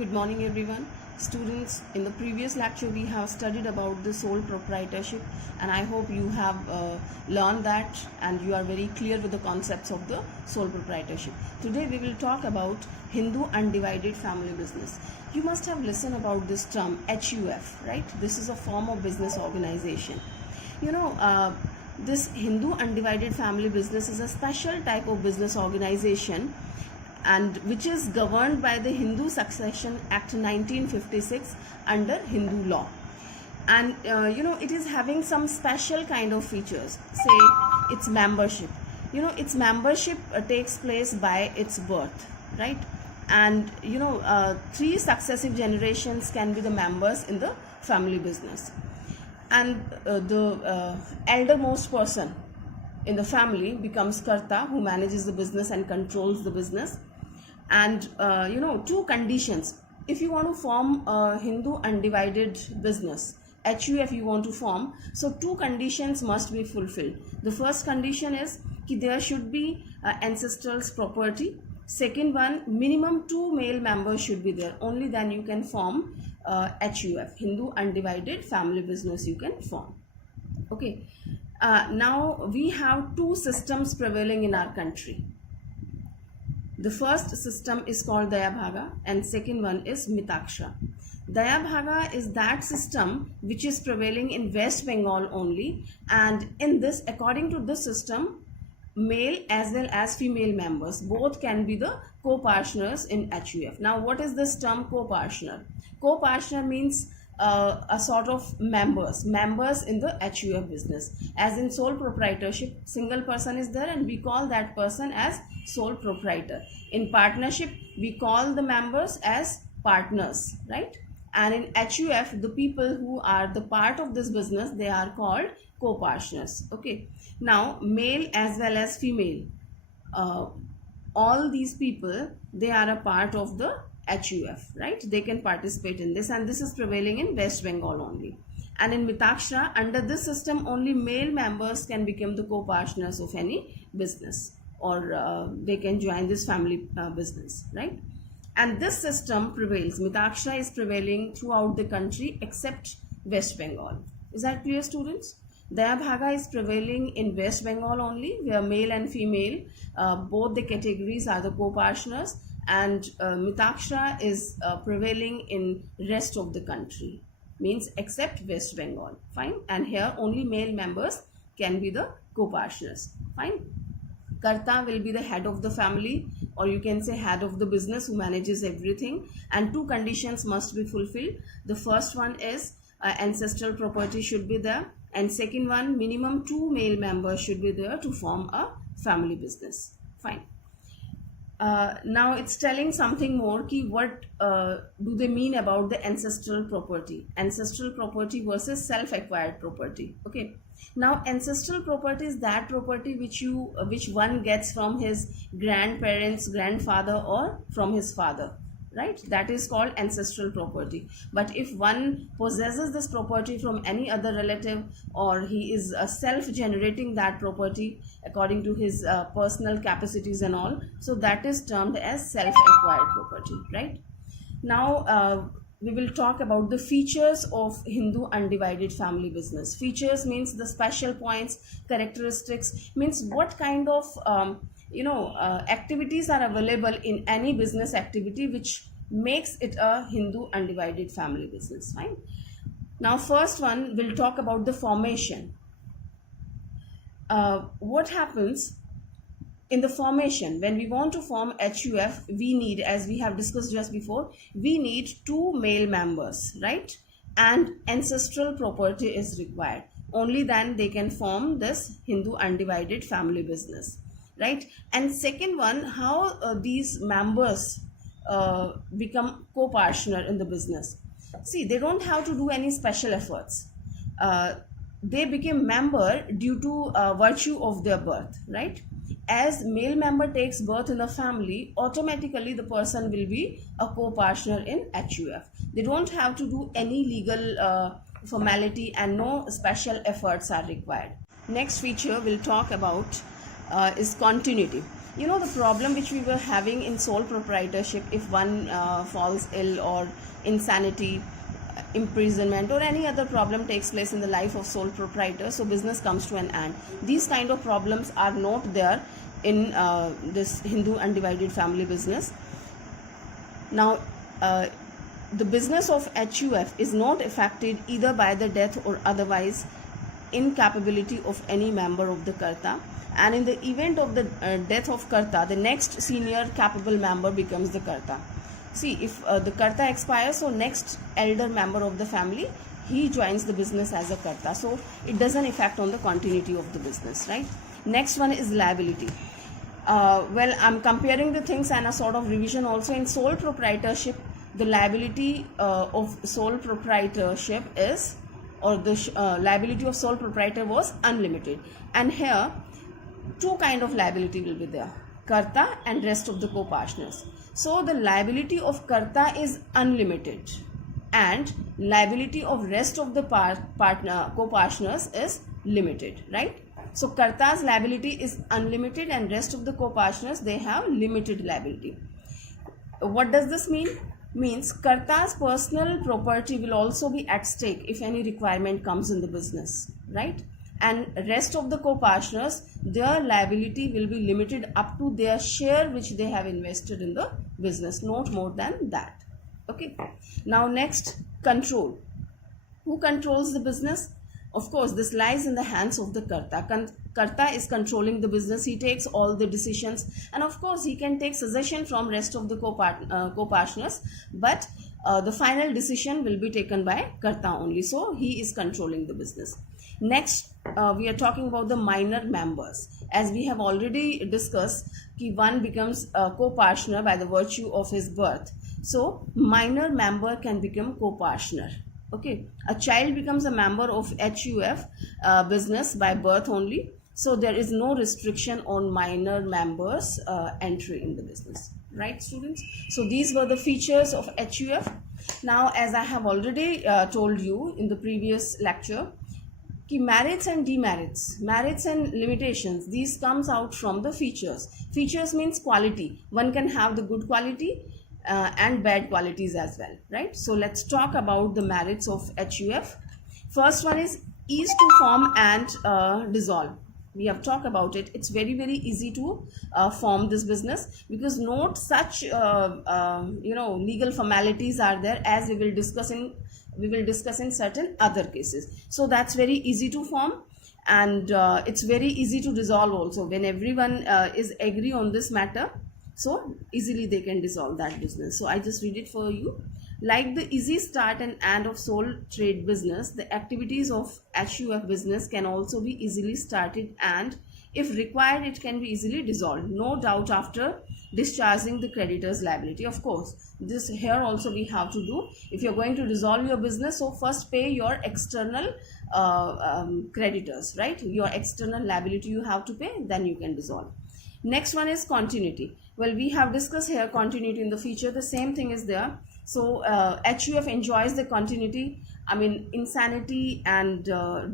Good morning everyone. Students, in the previous lecture we have studied about the sole proprietorship, and I hope you have learned that and you are very clear with the concepts of the sole proprietorship. Today we will talk about Hindu undivided family business. You must have listened about this term HUF, right? This is a form of business organization. This Hindu undivided family business is a special type of business organization and which is governed by the Hindu Succession Act 1956 under Hindu law. And it is having some special kind of features. Say its membership. Its membership takes place by its birth, right? And 3 successive generations can be the members in the family business. And the eldermost person in the family becomes Karta, who manages the business and controls the business. And 2 conditions. If you want to form a Hindu undivided business, HUF you want to form, so 2 conditions must be fulfilled. The first condition is that there should be ancestral property. Second one, minimum 2 male members should be there. Only then you can form HUF, Hindu undivided family business you can form. Okay. Now we have 2 systems prevailing in our country. The first system is called Daya Bhaga and second one is Mitaksha. Daya Bhaga is that system which is prevailing in West Bengal only, and in this, according to this system, male as well as female members both can be the co-partners in HUF. Now what is this term co-partner? Co-partner means a sort of members in the HUF business. As in sole proprietorship, single person is there and we call that person as sole proprietor. In partnership, we call the members as partners, right? And in HUF, the people who are the part of this business, they are called co-partners. Okay. Now, male as well as female, all these people, they are a part of the HUF, right? They can participate in this, and this is prevailing in West Bengal only. And in Mitaksha, under this system, only male members can become the co-partners of any business, or they can join this family business, right? And this system prevails. Mitaksha is prevailing throughout the country except West Bengal. Is that clear, students? Daya Bhaga is prevailing in West Bengal only, where male and female, both the categories are the co-partners, and Mitaksha is prevailing in rest of the country, means except West Bengal. Fine. And here only male members can be the co-partners. Fine. Karta will be the head of the family, or you can say head of the business, who manages everything, and 2 conditions must be fulfilled. The first one is ancestral property should be there, and second one, minimum 2 male members should be there to form a family business. Fine. Now it's telling something more, ki what do they mean about the ancestral property? Ancestral property versus self-acquired property. Okay. Now ancestral property is that property which one gets from his grandparents, grandfather, or from his father, right? That is called ancestral property. But if one possesses this property from any other relative, or he is self-generating that property according to his personal capacities and all, so that is termed as self-acquired property, right? Now we will talk about the features of Hindu undivided family business. Features means the special points, characteristics, means what kind of activities are available in any business activity which makes it a Hindu undivided family business. Fine. Now first one, we'll talk about the formation. What happens in the formation? When we want to form HUF, we need, as we have discussed just before, we need 2 male members, right? And ancestral property is required. Only then they can form this Hindu undivided family business, right? And second one, how these members become co-partner in the business. See, they don't have to do any special efforts. They became member due to virtue of their birth, right? As male member takes birth in the family, automatically the person will be a co-partner in HUF. They don't have to do any legal formality, and no special efforts are required. Next feature we'll talk about is continuity. You know, the problem which we were having in sole proprietorship, if one falls ill or insanity, imprisonment or any other problem takes place in the life of sole proprietor, so business comes to an end. These kind of problems are not there in this Hindu undivided family business. Now the business of HUF is not affected either by the death or otherwise incapability of any member of the Karta, and in the event of the death of Karta, the next senior capable member becomes the Karta. See, if the Karta expires, so next elder member of the family, he joins the business as a Karta, so it doesn't affect on the continuity of the business, right? Next one is liability. Well, I'm comparing the things and a sort of revision also. In sole proprietorship, the liability of sole proprietorship is, or the liability of sole proprietor was unlimited, and here two kind of liability will be there, Karta and rest of the co-partners. So the liability of Karta is unlimited and liability of rest of the co-partners is limited, right? So Karta's liability is unlimited and rest of the co-partners, they have limited liability. What does this mean? Means Karta's personal property will also be at stake if any requirement comes in the business, right? And rest of the co-partners, their liability will be limited up to their share which they have invested in the business, not more than that. Okay. Now next, control. Who controls the business? Of course, this lies in the hands of the Karta. Karta is controlling the business. He takes all the decisions, and of course he can take suggestion from rest of the co-partners, but the final decision will be taken by Karta only. So he is controlling the business. Next, we are talking about the minor members. As we have already discussed, one becomes a co-partner by the virtue of his birth. So minor member can become co-partner. Okay, a child becomes a member of HUF business by birth only. So there is no restriction on minor members entry in the business, right, students? So these were the features of HUF. Now, as I have already told you in the previous lecture, merits and demerits, merits and limitations, these comes out from the features. Features means quality. One can have the good quality and bad qualities as well, right? So let's talk about the merits of HUF. First one is ease to form and dissolve. We have talked about it. It's very easy to form this business because not such legal formalities are there as we will discuss in certain other cases. So that's very easy to form, and it's very easy to dissolve also when everyone is agree on this matter. So easily they can dissolve that business. So I just read it for you. Like the easy start and end of sole trade business, the activities of HUF business can also be easily started, and if required it can be easily dissolved, no doubt after discharging the creditor's liability. Of course, this here also we have to do. If you're going to dissolve your business, so first pay your external creditors, right? Your external liability you have to pay, then you can dissolve. Next one is continuity. Well, we have discussed here continuity in the feature. The same thing is there. So HUF enjoys the continuity. I mean, insanity and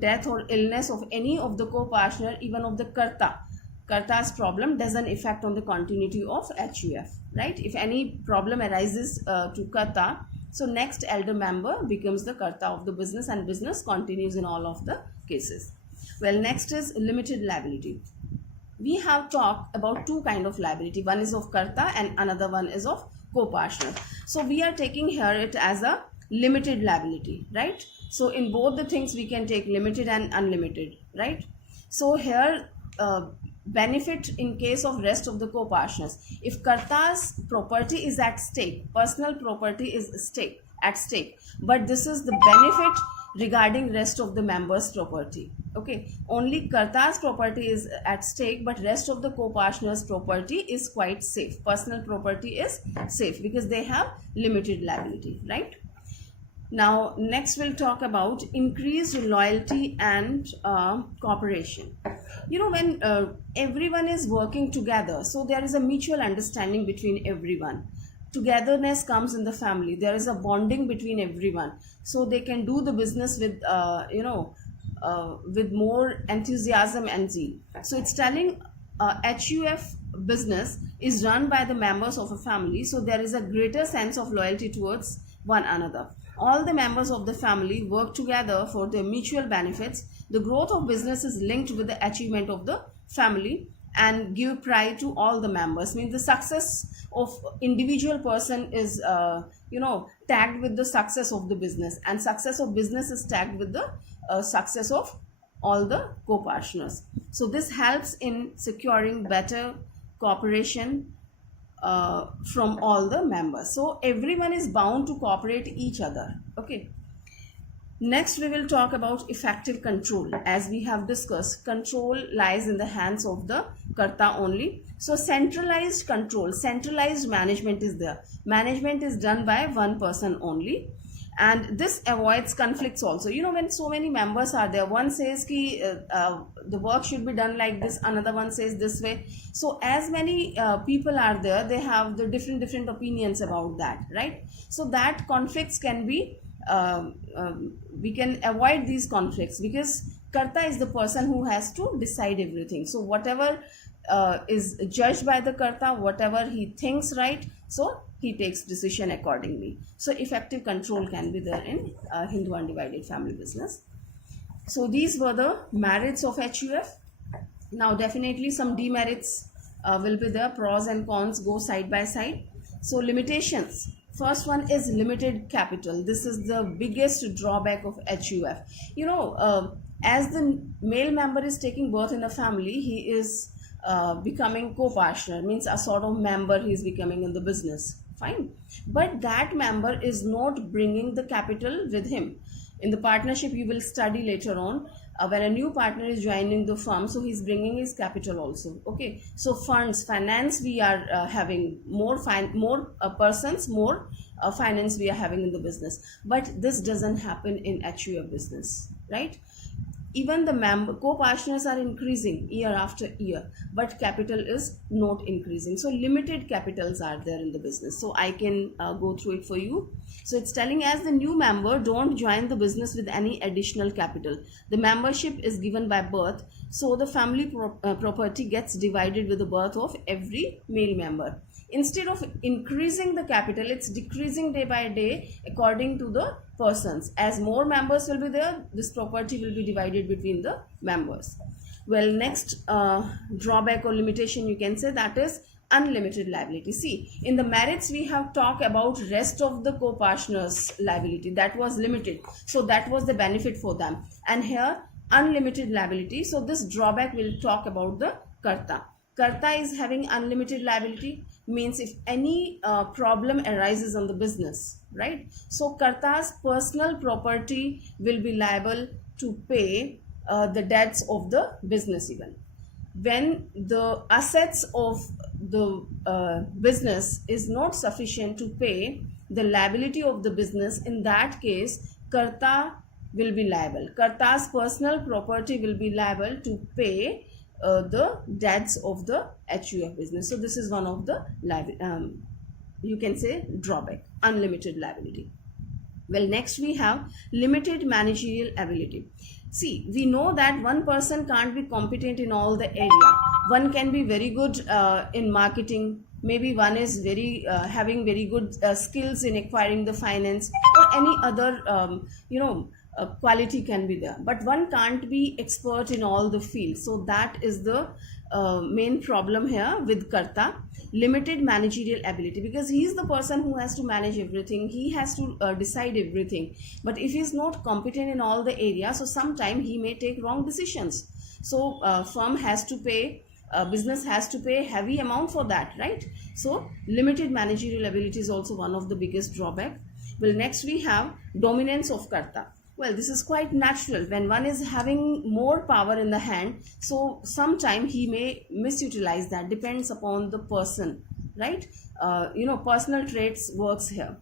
death or illness of any of the co-partner, even of the Karta's problem doesn't affect on the continuity of HUF, right? If any problem arises to Karta, so next elder member becomes the Karta of the business and business continues in all of the cases. Well, next is limited liability. We have talked about two kind of liability. One is of Karta and another one is of co-partner. So we are taking here it as a limited liability, right? So in both the things we can take limited and unlimited, right? So here benefit in case of rest of the co-partners. If Karta's property is at stake, personal property is at stake, but this is the benefit regarding rest of the members' property. Okay, only Karta's property is at stake, but rest of the co-partners' property is quite safe. Personal property is safe because they have limited liability, right? Now, next we'll talk about increased loyalty and cooperation. You know, when everyone is working together, so there is a mutual understanding between everyone. Togetherness comes in the family. There is a bonding between everyone, so they can do the business with with more enthusiasm and zeal. So it's telling HUF business is run by the members of a family, so there is a greater sense of loyalty towards one another. All the members of the family work together for their mutual benefits. The growth of business is linked with the achievement of the family and give pride to all the members. Means the success of individual person is tagged with the success of the business, and success of business is tagged with the success of all the co-partners. So this helps in securing better cooperation from all the members. So everyone is bound to cooperate each other. Okay. Next, we will talk about effective control. As we have discussed, control lies in the hands of the karta only. So centralized control, centralized management is there. Management is done by one person only. And this avoids conflicts also. When so many members are there, one says ki, the work should be done like this, another one says this way. So as many people are there, they have the different opinions about that, right? So that conflicts can be we can avoid these conflicts, because karta is the person who has to decide everything. So whatever is judged by the karta, whatever he thinks right, so he takes decision accordingly. So effective control can be there in Hindu undivided family business. So these were the merits of HUF. Now definitely some demerits will be there. Pros and cons go side by side. So limitations. First one is limited capital. This is the biggest drawback of HUF. As the male member is taking birth in the family, he is becoming co-partner, means a sort of member he is becoming in the business. Fine. But that member is not bringing the capital with him. In the partnership, you will study later on, when a new partner is joining the firm, so he's bringing his capital also. Okay. So finance, we are having more persons, more finance we are having in the business. But this doesn't happen in HUF business, right? Even the co-partners are increasing year after year, but capital is not increasing. So limited capitals are there in the business. So I can go through it for you. So it's telling, as the new member, don't join the business with any additional capital. The membership is given by birth. So the family property gets divided with the birth of every male member. Instead of increasing the capital, it's decreasing day by day according to the persons. As more members will be there, this property will be divided between the members. Well, next drawback or limitation, you can say, that is unlimited liability. See, in the merits we have talked about rest of the co-partners liability, that was limited, so that was the benefit for them. And here unlimited liability, so this drawback will talk about the karta. Karta is having unlimited liability, means if any problem arises on the business, right? So karta's personal property will be liable to pay the debts of the business. Even when the assets of the business is not sufficient to pay the liability of the business, in that case karta will be liable. Karta's personal property will be liable to pay the debts of the HUF business. So this is one of the you can say drawback, unlimited liability. Well, next we have limited managerial ability. See, we know that one person can't be competent in all the area. One can be very good in marketing. Maybe one is very having very good skills in acquiring the finance, or any other quality can be there, but one can't be expert in all the fields. So that is the main problem here with karta, limited managerial ability, because he is the person who has to manage everything, he has to decide everything. But if he is not competent in all the areas, so sometime he may take wrong decisions. So firm has to pay, business has to pay heavy amount for that, right? So limited managerial ability is also one of the biggest drawback. Well, next we have dominance of karta. Well, this is quite natural. When one is having more power in the hand, so sometime he may misutilize that, depends upon the person, right? Personal traits works here.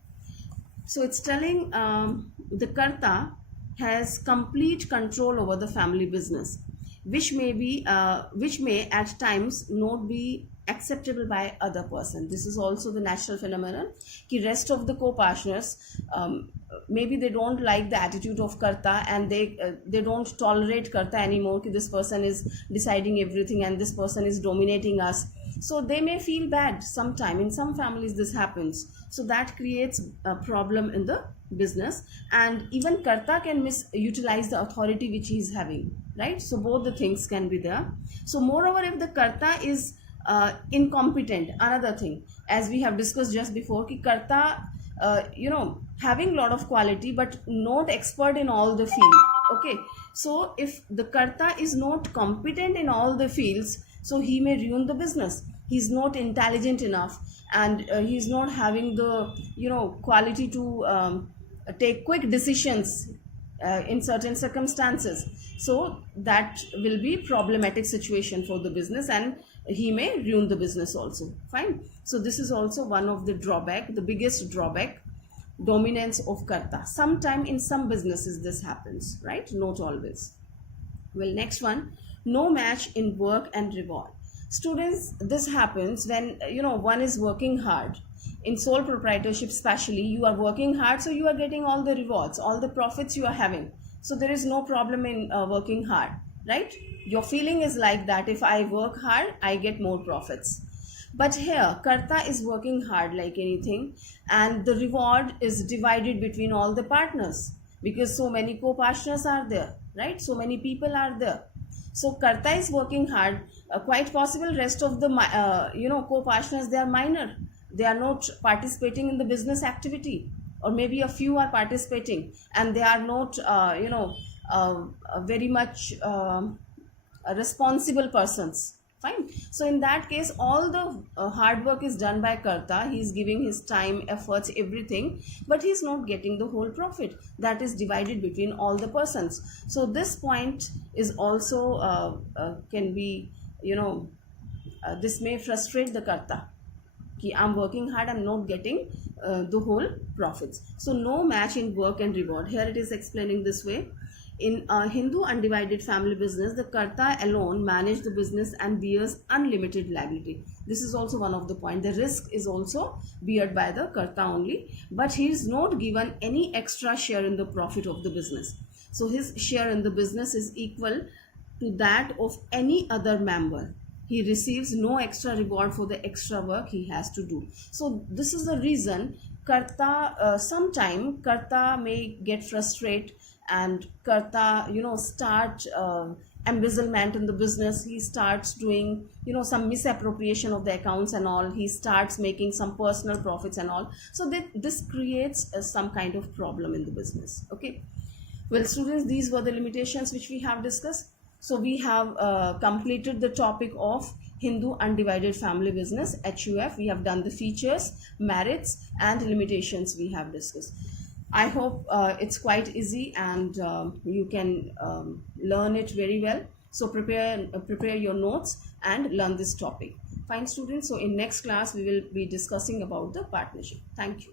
So it's telling the karta has complete control over the family business, which may at times not be acceptable by other person. This is also the natural phenomenon. The rest of the co-partners, maybe they don't like the attitude of karta, and they don't tolerate karta anymore. This person is deciding everything and this person is dominating us. So they may feel bad sometime. In some families this happens, so that creates a problem in the business. And even karta can misutilize the authority which he is having, right? So both the things can be there. So moreover, if the karta is incompetent, another thing, as we have discussed just before, ki karta having lot of quality but not expert in all the field. Okay, so if the karta is not competent in all the fields, so he may ruin the business. He's not intelligent enough, and he's not having the quality to take quick decisions in certain circumstances. So that will be problematic situation for the business, and he may ruin the business also. Fine. So this is also one of the drawback, the biggest drawback, dominance of karta. Sometime in some businesses this happens, right? Not always. Well, next one, no match in work and reward. Students, this happens when one is working hard. In sole proprietorship especially, you are working hard, so you are getting all the rewards, all the profits you are having. So there is no problem in working hard, right? Your feeling is like that, if I work hard, I get more profits. But here, karta is working hard like anything, and the reward is divided between all the partners, because so many co-partners are there, right? So many people are there. So karta is working hard. Quite possible rest of the co-partners, they are minor. They are not participating in the business activity, or maybe a few are participating, and they are not very much responsible persons. Fine. So in that case, all the hard work is done by karta. He is giving his time, efforts, everything, but he is not getting the whole profit. That is divided between all the persons. So this point is also can be, this may frustrate the karta. Ki I'm working hard, I'm not getting the whole profits. So no match in work and reward. Here it is explaining this way. In a Hindu undivided family business, the karta alone manages the business and bears unlimited liability. This is also one of the points. The risk is also beared by the karta only, but he is not given any extra share in the profit of the business. So his share in the business is equal to that of any other member. He receives no extra reward for the extra work he has to do. So this is the reason karta, sometime karta may get frustrated, and karta start embezzlement in the business. He starts doing some misappropriation of the accounts and all. He starts making some personal profits and all. So this creates some kind of problem in the business. Okay, well students, these were the limitations which we have discussed. So we have completed the topic of Hindu undivided family business, HUF. We have done the features, merits and limitations we have discussed. I hope it's quite easy, and you can learn it very well. So prepare your notes and learn this topic. Fine students. So in next class we will be discussing about the partnership. Thank you.